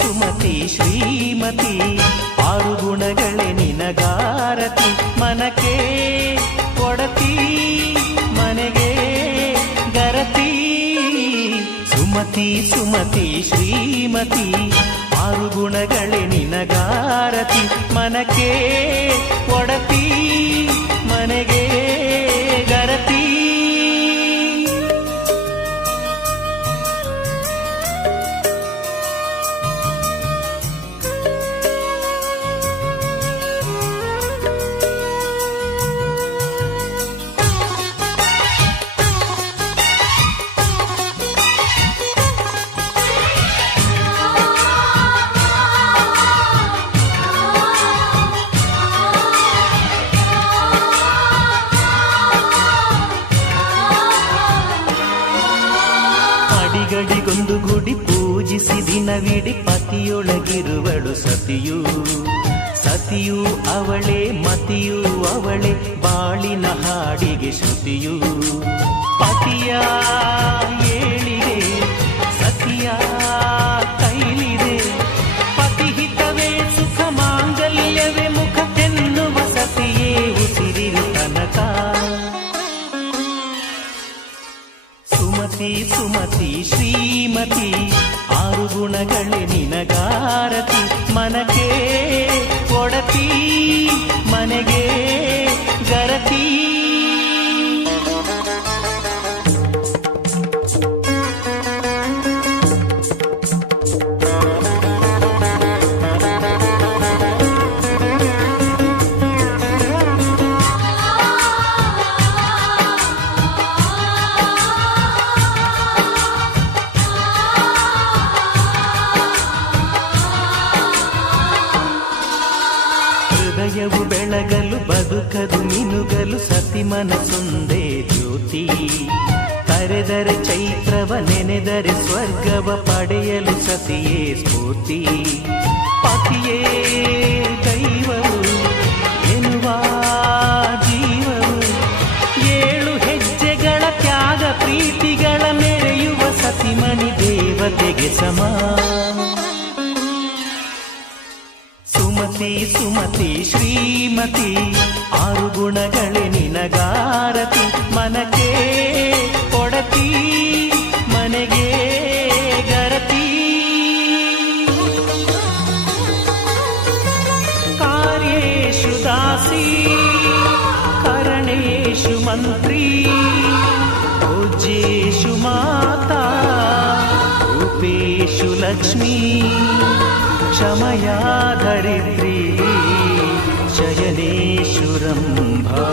ಸುಮತಿ ಶ್ರೀಮತಿ ಆರು ಗುಣಗಳೇ ನಿನಗಾರತಿ ಮನಕ್ಕೆ ಕೊಡತಿ ಮನೆಗೆ ಗರತಿ ಸುಮತಿ ಸುಮತಿ ಶ್ರೀಮತಿ ಆರು ಗುಣಗಳೇ ನಿನಗಾರತಿ ಮನಕ್ಕೆ ಕೊಡತಿ ಮನೆಗೆ ಗರತಿ ಗಡಿಗೊಂದು ಗುಡಿ ಪೂಜಿಸಿ ದಿನವಿಡಿ ಪತಿಯೊಳಗಿರುವಳು ಸತಿಯು ಸತಿಯು ಅವಳೇ ಮತಿಯು ಅವಳೇ ಬಾಳಿನ ಹಾಡಿಗೆ ಶ್ರುತಿಯು ಪತಿಯ ಏಳಿದೆ ಸತಿಯ ಕೈಲಿದೆ ಪತಿಹಿತವೇ ಸುಖ ಮಾಂಗಲ್ಯವೇ ಮುಖಕ್ಕೆನ್ನುವ ಸತಿಯೇ ಉಸಿರಿರು ತನಕ ಸುಮತಿ ಸುಮತಿ ಶ್ರೀಮತಿ ಆರು ಗುಣಗಳೇ ನಿನಗಾರತಿ ಮನಕ್ಕೆ ಕೊಡತಿ ಮನೆಗೆ ಗರತಿ ಹೃದಯವು ಬೆಳಗಲು ಬದುಕದು ಮಿನುಗಲು ಸತಿ ಮನಸೊಂದೇ ಜ್ಯೋತಿ ಕರೆದರೆ ಚೈತ್ರವ ನೆನೆದರೆ ಸ್ವರ್ಗವ ಪಡೆಯಲು ಸತಿಯೇ ಸ್ಫೂರ್ತಿ ಪತಿಯೇ ದೈವವು ಎನ್ನುವ ಜೀವವು ಏಳು ಹೆಜ್ಜೆಗಳ ತ್ಯಾಗ ಪ್ರೀತಿಗಳ ಮೆರೆಯುವ ಸತಿಮಣಿ ದೇವತೆಗೆ ಸಮ ಸುಮತಿ ಸುಮತಿ ಶ್ರೀಮತಿ ಆರು ಗುಣಗಳೇ ನಿನಗಾರತಿ ಮನಕ್ಕೆ ಕೊಡತಿ ಮನೆಗೆ ಗರತಿ ಕಾರ್ಯೇಷು ದಾಸಿ ಕರಣೇಷು ಮಂತ್ರಿ ಭೋಜ್ಯೇಷು ಮಾತಾ ರೂಪೇಷು ಲಕ್ಷ್ಮೀ क्षमया धरित्री शयनेषु रम्भा